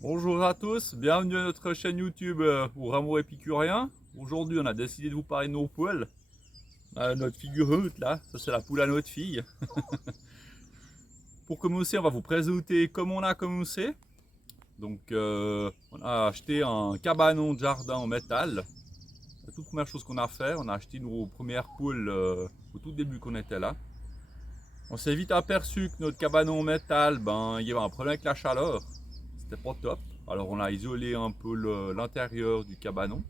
Bonjour à tous, bienvenue à notre chaîne YouTube pour Amour épicurien. Aujourd'hui on a décidé de vous parler de nos poules. On a notre figurante là, ça c'est la poule à notre fille. Pour commencer on va vous présenter comment on a commencé. Donc on a acheté un cabanon de jardin en métal. La toute première chose qu'on a fait, on a acheté nos premières poules au tout début qu'on était là. On s'est vite aperçu que notre cabanon en métal, il y avait un problème avec la chaleur. C'était pas top. Alors on a isolé un peu l'intérieur du cabanon.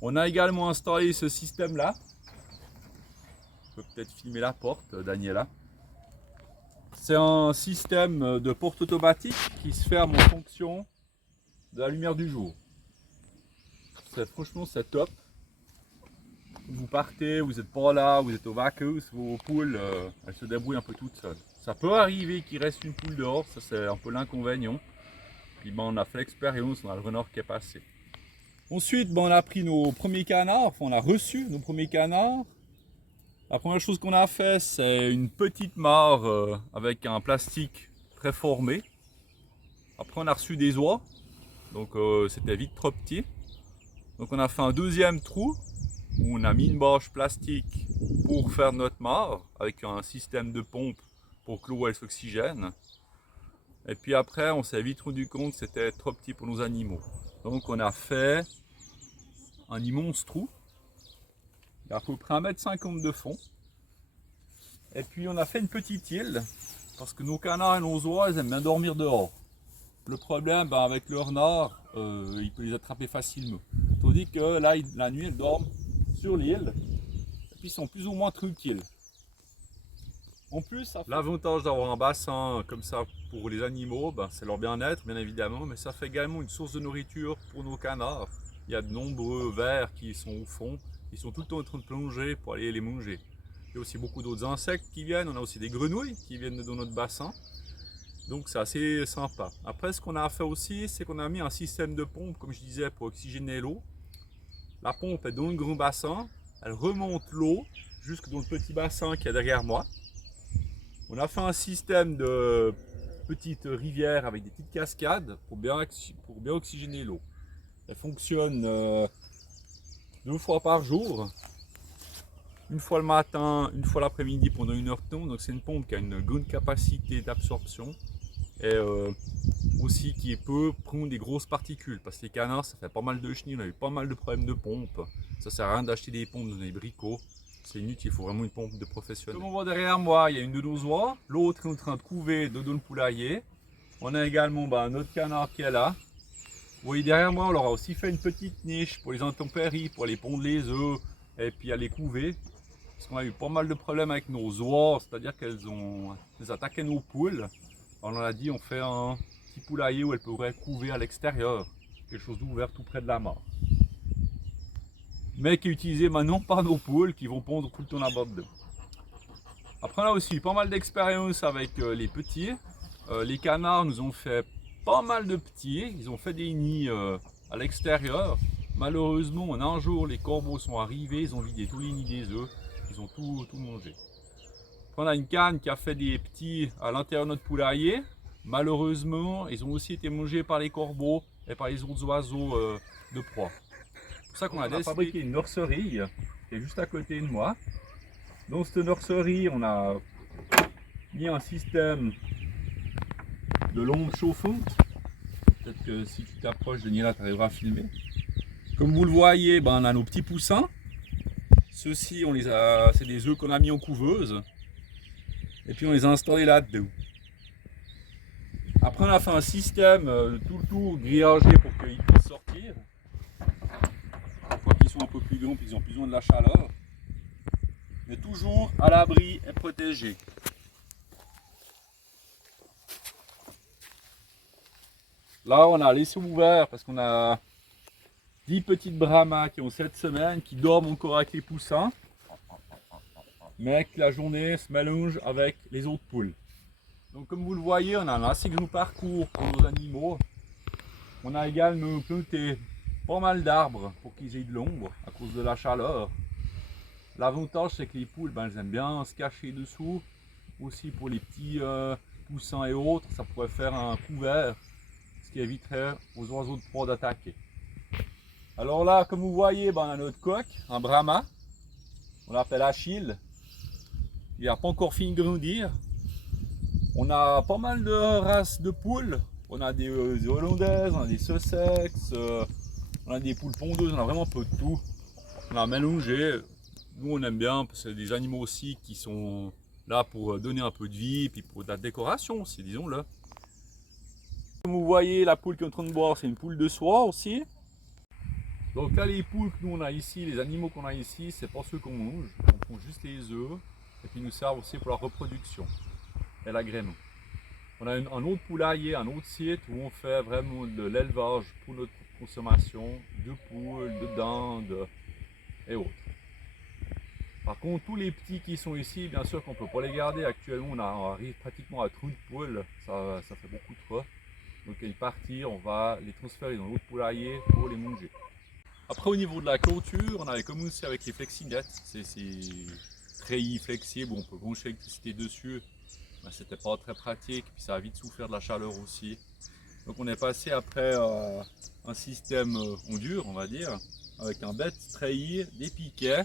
On a également installé ce système là. Je peux peut-être filmer la porte, Daniela. C'est un système de porte automatique qui se ferme en fonction de la lumière du jour. Franchement c'est top. Vous partez, vous n'êtes pas là, vous êtes aux vacances, vos poules, elles se débrouillent un peu toutes seules. Ça peut arriver qu'il reste une poule dehors, ça c'est un peu l'inconvénient. Puis on a fait l'expérience, on a le renard qui est passé. Ensuite, on a pris nos premiers canards, enfin on a reçu nos premiers canards. La première chose qu'on a fait, c'est une petite mare avec un plastique préformé. Après, on a reçu des oies, donc c'était vite trop petit. Donc on a fait un deuxième trou où on a mis une bâche plastique pour faire notre mare avec un système de pompe pour que l'eau elle s'oxygène. Et puis après, on s'est vite rendu compte que c'était trop petit pour nos animaux. Donc on a fait un immense trou. Il y a à peu près 1,50 m de fond. Et puis on a fait une petite île, parce que nos canards et nos oies, ils aiment bien dormir dehors. Le problème avec le renard, il peut les attraper facilement. Tandis que là, la nuit, ils dorment sur l'île, et puis ils sont plus ou moins tranquilles. En plus, l'avantage d'avoir un bassin comme ça pour les animaux, c'est leur bien-être, bien évidemment, mais ça fait également une source de nourriture pour nos canards. Il y a de nombreux vers qui sont au fond, ils sont tout le temps en train de plonger pour aller les manger. Il y a aussi beaucoup d'autres insectes qui viennent, on a aussi des grenouilles qui viennent dans notre bassin. Donc c'est assez sympa. Après ce qu'on a fait aussi, c'est qu'on a mis un système de pompe, comme je disais, pour oxygéner l'eau. La pompe est dans le grand bassin, elle remonte l'eau jusque dans le petit bassin qui est derrière moi. On a fait un système de petites rivières avec des petites cascades pour bien oxygéner l'eau. Elle fonctionne 2 fois par jour. Une fois le matin, une fois l'après-midi pendant 1 heure de temps. Donc c'est une pompe qui a une grande capacité d'absorption et aussi qui peut prendre des grosses particules. Parce que les canards, ça fait pas mal de chenilles, on a eu pas mal de problèmes de pompe. Ça sert à rien d'acheter des pompes dans les bricots. C'est inutile, il faut vraiment une pompe de professionnel. Comme on voit derrière moi, il y a une de nos oies. L'autre est en train de couver dans le poulailler. On a également un autre canard qui est là. Vous voyez derrière moi, on leur a aussi fait une petite niche pour les intempéries, pour aller pondre les œufs et puis aller couver. Parce qu'on a eu pas mal de problèmes avec nos oies, c'est-à-dire qu'elles attaquaient nos poules. Alors on a dit on fait un petit poulailler où elles pourraient couver à l'extérieur, quelque chose d'ouvert tout près de la mare. Mais qui est utilisé maintenant par nos poules qui vont pondre tout le temps là-bas dedans. Après on a aussi eu pas mal d'expérience avec les petits. Les canards nous ont fait pas mal de petits, ils ont fait des nids à l'extérieur. Malheureusement, un jour, les corbeaux sont arrivés, ils ont vidé tous les nids des œufs, ils ont tout mangé. Après, on a une canne qui a fait des petits à l'intérieur de notre poulailler. Malheureusement, ils ont aussi été mangés par les corbeaux et par les autres oiseaux de proie. C'est pour ça qu'on a fabriqué une nurserie qui est juste à côté de moi. Dans cette nurserie, on a mis un système de l'onde chauffante. Peut-être que si tu t'approches de Nila, tu arriveras à filmer. Comme vous le voyez, on a nos petits poussins. Ceux-ci, c'est des œufs qu'on a mis en couveuse. Et puis on les a installés là-dedans. Après, on a fait un système tout le tour grillagé pour qu'ils puissent sortir. Une fois qu'ils sont un peu plus grands, puis ils ont besoin de la chaleur. Mais toujours à l'abri et protégés. Là, on a laissé ouvert parce qu'on a 10 petites brahmas qui ont 7 semaines, qui dorment encore avec les poussins, mais que la journée se mélange avec les autres poules. Donc comme vous le voyez, on a un assez grand parcours pour nos animaux. On a également planté pas mal d'arbres pour qu'ils aient de l'ombre à cause de la chaleur. L'avantage c'est que les poules, elles aiment bien se cacher dessous. Aussi pour les petits poussins et autres, ça pourrait faire un couvert. ce qui éviterait aux oiseaux de proie d'attaquer. Alors là, comme vous voyez, on a notre coq, un Brahma, on l'appelle Achille. Il n'a pas encore fini de grandir. On a pas mal de races de poules. On a des hollandaises, on a des Sussex, on a des poules pondeuses, on a vraiment un peu de tout. On a mélangé. Nous on aime bien parce que c'est des animaux aussi qui sont là pour donner un peu de vie et puis pour de la décoration aussi, disons-le. Comme vous voyez, la poule qui est en train de boire, c'est une poule de soie aussi. Donc là, les poules que nous on a ici, les animaux qu'on a ici, c'est pas ceux qu'on mange. On prend juste les œufs et puis ils nous servent aussi pour la reproduction et la graine. On a un autre poulailler, un autre site où on fait vraiment de l'élevage pour notre consommation de poules, de dindes et autres. Par contre, tous les petits qui sont ici, bien sûr qu'on ne peut pas les garder. Actuellement, on arrive pratiquement à trop de poules, ça fait beaucoup trop. Donc, à une partie, on va les transférer dans l'autre poulailler pour les manger. Après, au niveau de la clôture, on avait commencé avec les flexinettes. C'est ces treillis flexibles où on peut brancher l'électricité dessus. Ben, c'était pas très pratique, puis ça a vite souffert de la chaleur aussi. Donc on est passé après un système en dur, on va dire, avec un bête treillis, des piquets.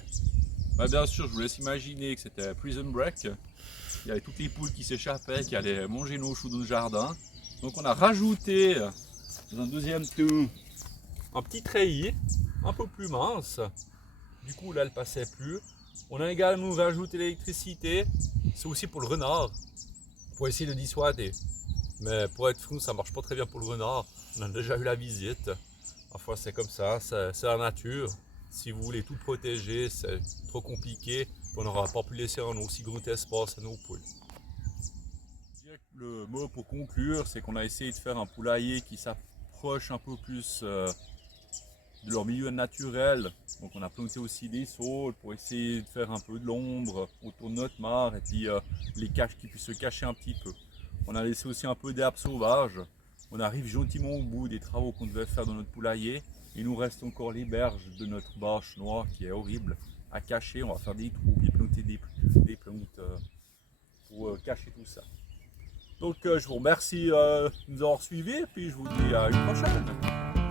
Ben, bien sûr, je vous laisse imaginer que c'était Prison Break. Il y avait toutes les poules qui s'échappaient, qui allaient manger nos choux dans le jardin. Donc on a rajouté dans un deuxième temps un petit treillis, un peu plus mince. Du coup là, elle passait plus. On a également rajouté l'électricité. C'est aussi pour le renard, pour essayer de dissuader. Mais pour être franc, ça marche pas très bien pour le renard. On a déjà eu la visite. Parfois c'est comme ça, c'est la nature. Si vous voulez tout protéger, c'est trop compliqué. On n'aura pas pu laisser un aussi grand espace à nos poules. Le mot pour conclure, c'est qu'on a essayé de faire un poulailler qui s'approche un peu plus de leur milieu naturel. Donc on a planté aussi des saules pour essayer de faire un peu de l'ombre autour de notre mare et puis les caches qui puissent se cacher un petit peu. On a laissé aussi un peu d'herbe sauvage. On arrive gentiment au bout des travaux qu'on devait faire dans notre poulailler. Il nous reste encore les berges de notre bâche noire qui est horrible à cacher. On va faire des trous et planter des plantes pour cacher tout ça. Donc je vous remercie de nous avoir suivis et puis je vous dis à une prochaine.